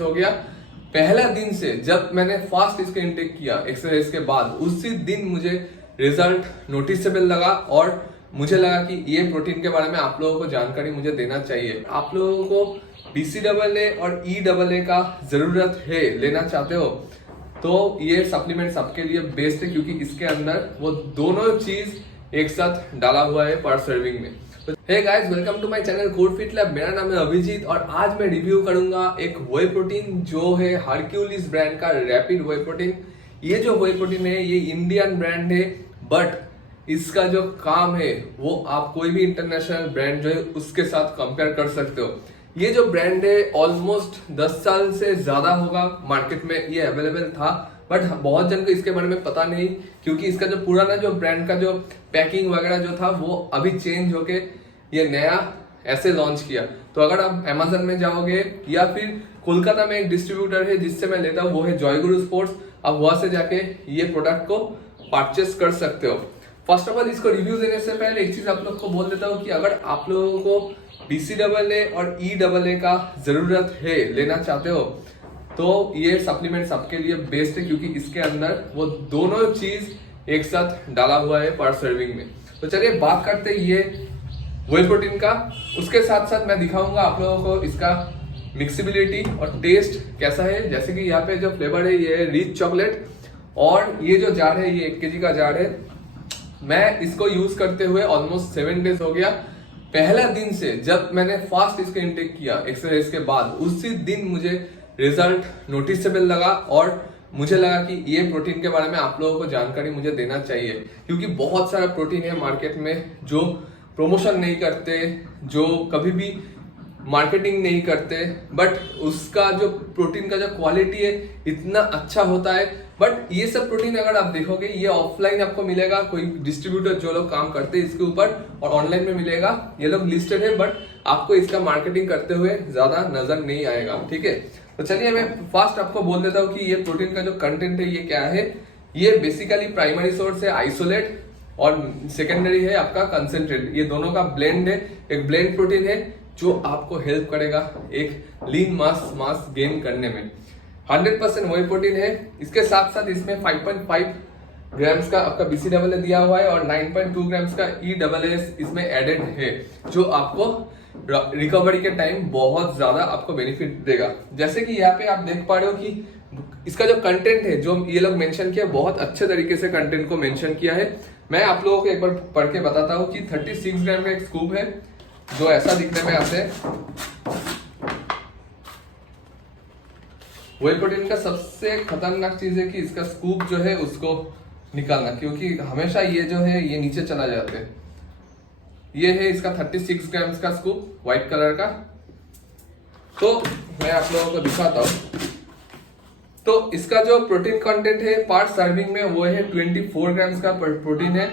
हो गया। पहला दिन से जब मैंने फास्ट इसका इंटेक किया एक्सरसाइज के बाद, उसी दिन मुझे रिजल्ट नोटिसेबल लगा और मुझे लगा कि ये प्रोटीन के बारे में आप लोगों को जानकारी मुझे देना चाहिए। आप लोगों को BCAA और EAA का जरूरत है, लेना चाहते हो तो ये सप्लीमेंट सबके लिए बेस्ट है, क्योंकि इसके अंदर वो दोनों चीज एक साथ डाला हुआ है पर सर्विंग में। Hey guys, welcome to my channel Good Fit Lab. मेरा नाम है अभिजीत और आज मैं रिव्यू करूंगा एक व्हे प्रोटीन जो है हरक्यूलिस ब्रांड का रैपिड व्हे प्रोटीन। ये जो व्हे प्रोटीन है ये इंडियन ब्रांड है, बट इसका जो काम है वो आप कोई भी इंटरनेशनल ब्रांड जो है उसके साथ कंपेयर कर सकते हो। ये जो ब्रांड है ऑलमोस्ट 10 साल से ज्यादा होगा मार्केट में ये अवेलेबल था, बट बहुत जन को इसके बारे में पता नहीं, क्योंकि इसका जो पुराना जो ब्रांड का जो पैकिंग वगैरह जो था वो अभी चेंज होके ये नया ऐसे लॉन्च किया। तो अगर आप अमेजन में जाओगे या फिर कोलकाता में एक डिस्ट्रीब्यूटर है जिससे मैं लेता हूँ, वो है जॉय गुरु स्पोर्ट्स, आप वहां से जाके ये प्रोडक्ट को परचेस कर सकते हो। फर्स्ट ऑफ ऑल इसको रिव्यू देने से पहले एक चीज आप लोग को बोल देता हूँ कि अगर आप लोगों को BCAA और EAA का जरूरत है, लेना चाहते हो तो ये सप्लीमेंट सबके लिए बेस्ट है, क्योंकि इसके अंदर वो दोनों चीज एक साथ डाला हुआ है पर सर्विंग में। तो चलिए बात करते हैं ये व्हे प्रोटीन का। उसके साथ साथ मैं दिखाऊंगा आप लोगों को इसका मिक्सिबिलिटी और टेस्ट कैसा है। जैसे कि यहाँ पे जो फ्लेवर है ये है रिच चॉकलेट, और ये जो जार है ये 1 kg का जार है। मैं इसको यूज करते हुए ऑलमोस्ट 7 डेज हो गया। पहला दिन से जब मैंने फास्ट इसका इंटेक किया एक्सरसाइज के बाद, उसी दिन मुझे रिजल्ट नोटिसेबल लगा और मुझे लगा कि ये प्रोटीन के बारे में आप लोगों को जानकारी मुझे देना चाहिए, क्योंकि बहुत सारा प्रोटीन है मार्केट में जो प्रमोशन नहीं करते, जो कभी भी मार्केटिंग नहीं करते, बट उसका जो प्रोटीन का जो क्वालिटी है इतना अच्छा होता है। बट ये सब प्रोटीन अगर आप देखोगे ये ऑफलाइन आपको मिलेगा, कोई डिस्ट्रीब्यूटर जो लोग काम करते हैं इसके ऊपर, और ऑनलाइन में मिलेगा। ये लोग लिस्टेड है, बट आपको इसका मार्केटिंग करते हुए ज्यादा नजर नहीं आएगा। ठीक है, तो चलिए मैं फास्ट आपको बोल देता हूँ कि ये प्रोटीन का जो कंटेंट है ये क्या है। ये बेसिकली प्राइमरी सोर्स है आइसोलेट और सेकेंडरी है आपका कंसेंट्रेट। ये दोनों का ब्लेंड है, एक ब्लेंड प्रोटीन है जो आपको हेल्प करेगा एक लीन मास गेन करने में। 100% व्हे प्रोटीन है। इसके साथ साथ इसमें 5.5 ग्राम्स का आपका BCAA दिया हुआ है और 9.2 ग्राम्स का EAA इसमें एडेड है, जो आपको रिकवरी के टाइम बहुत ज्यादा आपको बेनिफिट देगा। जैसे कि यहाँ पे आप देख पा रहे हो कि इसका जो कंटेंट है जो ये लोग मेंशन किया, बहुत अच्छे तरीके से कंटेंट को मेंशन किया है। मैं आप लोगों को एक बार पढ़ के बताता हूँ कि 36 ग्राम का एक स्कूप है जो ऐसा दिखने में आते हैं। व्हे प्रोटीन का सबसे खतरनाक चीज है कि इसका स्कूप जो है उसको निकालना, क्योंकि हमेशा ये जो है ये नीचे चला जाते हैं। ये है इसका 36 ग्राम्स का स्कूप व्हाइट कलर का। तो मैं आप लोगों को दिखाता हूं। तो इसका जो प्रोटीन कंटेंट है पर सर्विंग में वो है 24 ग्राम्स का प्रोटीन है।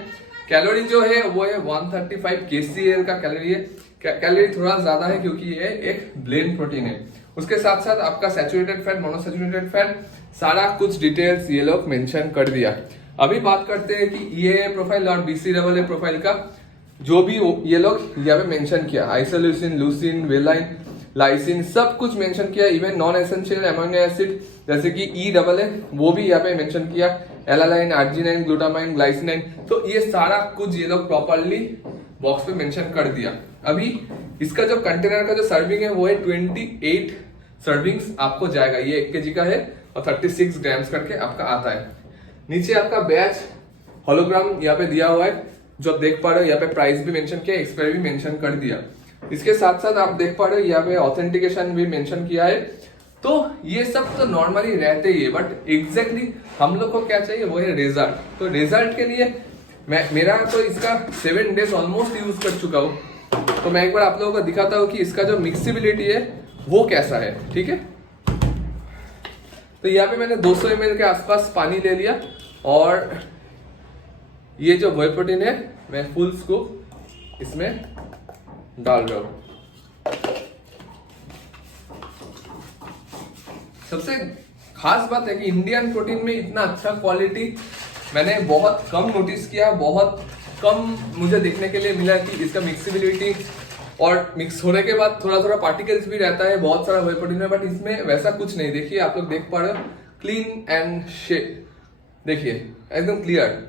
कैलोरी जो है वो है 135 kcal का कैलोरी है। कैलोरी थोड़ा ज्यादा है क्योंकि ये एक ब्लेंड प्रोटीन है। उसके साथ साथ आपका सैचुरेटेड फैट, मोनोसैचुरेटेड फैट, सारा कुछ डिटेल्स ये लोग मेंशन कर दिया। अभी बात करते हैं कि EAA प्रोफाइल और BCAA प्रोफाइल का जो भी ये लोग यहाँ पे मेंशन किया, आइसोल्यूसिन, लूसिन, वेलाइन, लाइसिन, सब कुछ मेंशन किया। Even non essential amino acid जैसे कि EAA वो भी यहाँ पे मेंशन किया, एलालाइन, आर्जिनाइन, ग्लूटामाइन, ग्लाइसिनाइन। तो ये सारा कुछ ये लोग प्रॉपरली बॉक्स पे मेंशन कर दिया। अभी इसका जो कंटेनर का जो सर्विंग है वो है 28 सर्विंग्स आपको जाएगा। ये 1 kg का है और 36 ग्राम्स करके आपका आता है। नीचे आपका बैच होलोग्राम यहाँ पे दिया हुआ है, जो आप देख पा रहे हो। यहाँ पे प्राइस भी मेंशन किया, एक्सपायरी भी मेंशन कर दिया। इसके साथ साथ आप देख पा रहे हो यहाँ पे ऑथेंटिकेशन भी मेंशन किया है। तो ये सब तो नॉर्मली रहते ही है, बट एग्जैक्टली हम लोग को क्या चाहिए वो है रिजल्ट। तो रिजल्ट के लिए मेरा तो इसका 7 डेज ऑलमोस्ट यूज कर चुका हूँ। तो मैं एक बार आप लोगों को दिखाता हूँ कि इसका जो मिक्सिबिलिटी है वो कैसा है। ठीक है, तो यहाँ पे मैंने 200 ml के आसपास पानी ले लिया और ये जो व्हे प्रोटीन है मैं फुल स्कूप इसमें डाल रहा हूं। सबसे खास बात है कि इंडियन प्रोटीन में इतना अच्छा क्वालिटी मैंने बहुत कम नोटिस किया, बहुत कम मुझे देखने के लिए मिला कि इसका मिक्सिबिलिटी और मिक्स होने के बाद थोड़ा थोड़ा पार्टिकल्स भी रहता है बहुत सारा व्हे प्रोटीन में, बट इसमें वैसा कुछ नहीं। देखिए आप लोग देख पा रहे हो, क्लीन एंड शेप, देखिए एकदम क्लियर,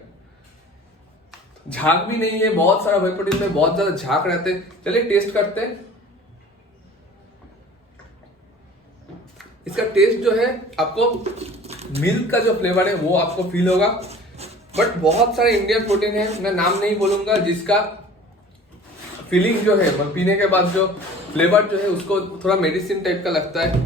झाग भी नहीं है। बहुत सारा व्हे प्रोटीन में बहुत ज्यादा झाग रहते हैं। चलिए टेस्ट करते हैं। इसका टेस्ट जो है आपको मिल्क का जो फ्लेवर है वो आपको फील होगा, बट बहुत सारे इंडियन प्रोटीन है, मैं नाम नहीं बोलूंगा, जिसका फीलिंग जो है पीने के बाद जो फ्लेवर जो है उसको थोड़ा मेडिसिन टाइप का लगता है।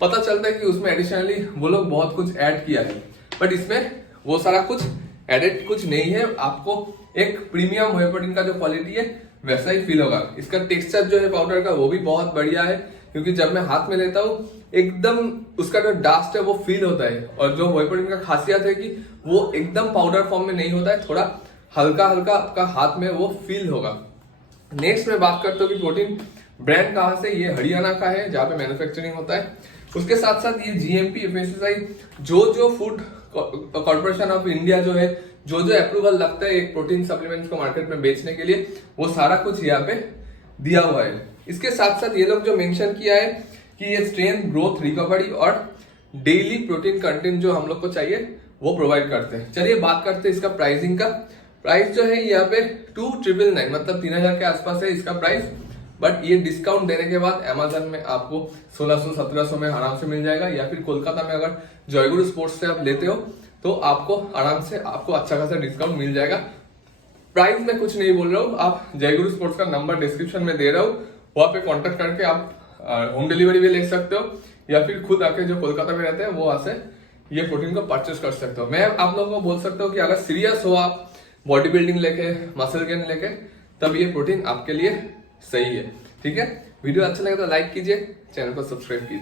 पता चलता है कि उसमें एडिशनली वो लोग बहुत कुछ ऐड किया है, बट इसमें वो सारा कुछ एडेड कुछ नहीं है। आपको एक प्रीमियम व्हे प्रोटीन का जो क्वालिटी है वैसा ही फील होगा। इसका टेक्सचर जो है पाउडर का वो भी बहुत बढ़िया है, क्योंकि जब मैं हाथ में लेता हूँ एकदम उसका जो डास्ट है वो फील होता है। और जो व्हे प्रोटीन का खासियत है कि वो एकदम पाउडर फॉर्म में नहीं होता है, थोड़ा हल्का हल्का आपका हाथ में वो फील होगा। नेक्स्ट मैं बात करता हूँ कि प्रोटीन ब्रांड कहाँ से, ये हरियाणा का है जहाँ पे मैन्युफैक्चरिंग होता है। उसके साथ साथ ये जीएमपी एफएसएसआई जो फूड कॉर्पोरेशन ऑफ इंडिया जो है जो अप्रूवल लगता है एक प्रोटीन सप्लीमेंट्स को मार्केट में बेचने के लिए, वो सारा कुछ यहाँ पे दिया हुआ है। इसके साथ साथ ये लोग जो मेंशन किया है कि ये स्ट्रेंथ, ग्रोथ, रिकवरी और डेली प्रोटीन कंटेंट जो हम लोग को चाहिए वो प्रोवाइड करते हैं। चलिए बात करते हैं इसका प्राइसिंग का। प्राइस जो है यहाँ पे 2999 मतलब 3000 के आसपास है इसका प्राइस, बट ये डिस्काउंट देने के बाद अमेजन में आपको 1600-1700 में आराम से मिल जाएगा, या फिर कोलकाता में अगर जयगुरु स्पोर्ट्स से आप लेते हो तो आपको आराम से आपको अच्छा खासा डिस्काउंट मिल जाएगा। प्राइस में कुछ नहीं बोल रहा हूँ, आप जयगुरु स्पोर्ट्स का नंबर डिस्क्रिप्शन में दे रहा हूँ, वहां पे कॉन्टेक्ट करके आप होम डिलीवरी भी ले सकते हो, या फिर खुद आके जो कोलकाता में रहते हैं वो वहां से ये प्रोटीन को परचेस कर सकते हो। मैं आप लोगों को बोल सकता हूँ कि अगर सीरियस हो आप बॉडी बिल्डिंग लेके, मसल गेन लेके, तब ये प्रोटीन आपके लिए सही है। ठीक है, वीडियो अच्छा लगे तो लाइक कीजिए, चैनल को सब्सक्राइब कीजिए।